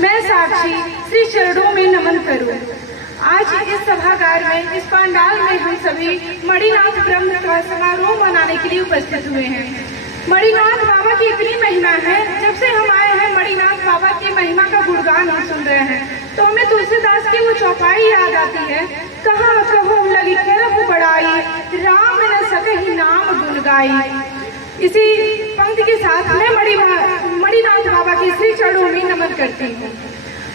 मैं साक्षी श्री चरणों में नमन करूं। आज इस सभागार में, इस पंडाल में हम सभी मणिनाथ ब्रह्म का समारोह मनाने के लिए उपस्थित हुए हैं। मणिनाथ बाबा की इतनी महिमा है, जब से हम आए हैं मणिनाथ बाबा की महिमा का गुणगान हम सुन रहे हैं तो हमें तुलसीदास की वो चौपाई याद आती है, कहाँ कहो लगी करब बड़ाई, राम न सकहि नाम गुण गाई। इसी पंक्ति के साथ मैं मणिनाथ बाबा के श्री चरणों में नमन करती हूँ।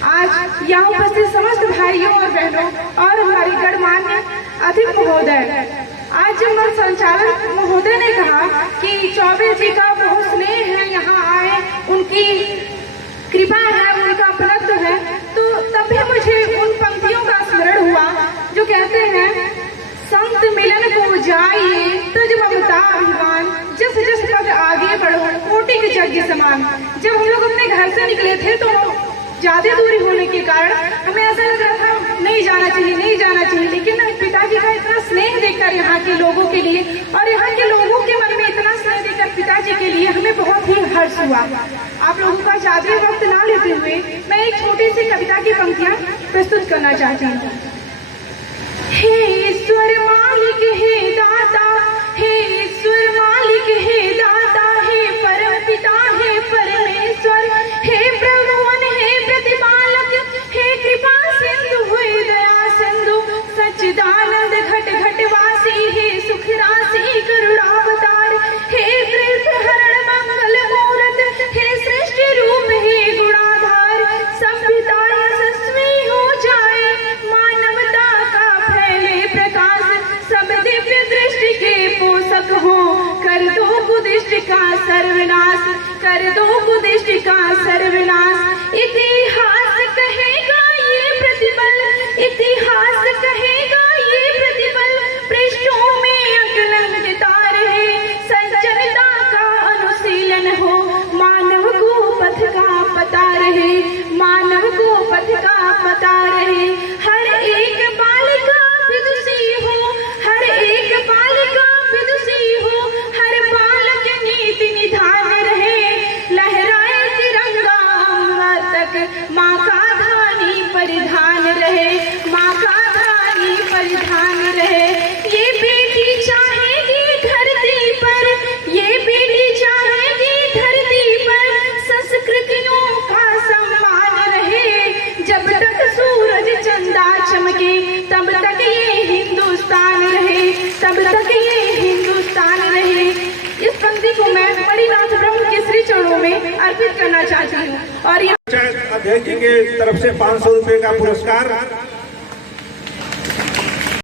आज यहाँ उपस्थित समस्त भाइयों और बहनों और हमारे गणमान्य अतिथि महोदय, आज जब मन संचालक महोदय ने कहा कि चौबे जी का बहुत स्नेह है, यहाँ आए उनकी कृपा है, उनका व्रत है, तो तभी मुझे उन पंक्तियों का स्मरण हुआ जो कहते हैं, संत मिलन को जाइए तज ममता अभिमान, जस जस पग आगे बढ़ो कोटि के यज्ञ समान। जब हम लोग अपने घर से निकले थे तो ज्यादा दूरी होने के कारण हमें ऐसा लग रहा था नहीं जाना चाहिए, लेकिन पिताजी का इतना स्नेह देखकर यहाँ के लोगों के लिए और यहाँ के लोगों के मन में इतना स्नेह देखकर पिताजी के लिए हमें बहुत ही हर्ष हुआ। आप लोगों का ज्यादा वक्त ना लेते हुए मैं एक छोटी सी कविता की पंक्तियां प्रस्तुत करना चाहती हूँ। हे ईश्वर मालिक हे दाता, हे ईश्वर मालिक हे दाता, हे परम पिता हे परमेश्वर, हे प्रभुवन हे प्रतिपालक, हे कृपा सिंधु हुए दया सिंधु, सच्चिदानंद घट घट वासी, हे सुख राशि करुणावतार, हे वृद्ध हरण मंगल मूरत, हे सृष्टि रूप हे गुणाधार, सभ्यता यशस्वी हो जाए, मानवता का फैले प्रकाश, सब दिव्य दृष्टि के पोषक हो, कर दो कुदृष्टि का सर्वनाश, कर दो कुदृष्टि का सर्वनाश। इतिहास कहेगा ये प्रतिबल, इतिहास कहेगा ये प्रतिबल, पृष्ठों में अकलंकता रहे, सज्जनता का अनुशीलन हो, मानव को पथ का पता रहे, मानव को पथ का पता रहे। हर एक बालिका विदुषी हो, हर एक बालिका विदुषी हो, हर बालक नीति निधान रहे, लहराए तिरंगा अमृत तक, माँ का धानी परिधान रहे, माँ का धानी परिधान रहे। ये बेटी चाहेगी धरती पर, ये बेटी चाहेगी धरती पर, संस्कृतियों का सम्मान रहे, जब तक सूरज चंदा चमके तब तक ये हिंदुस्तान रहे, तब तक ये हिंदुस्तान रहे। इस पंक्ति को मैं मणिनाथ ब्रह्म के श्री चरणों में अर्पित करना चाहती हूँ। और अध्यक्ष जी के तरफ से 500 रुपए का पुरस्कार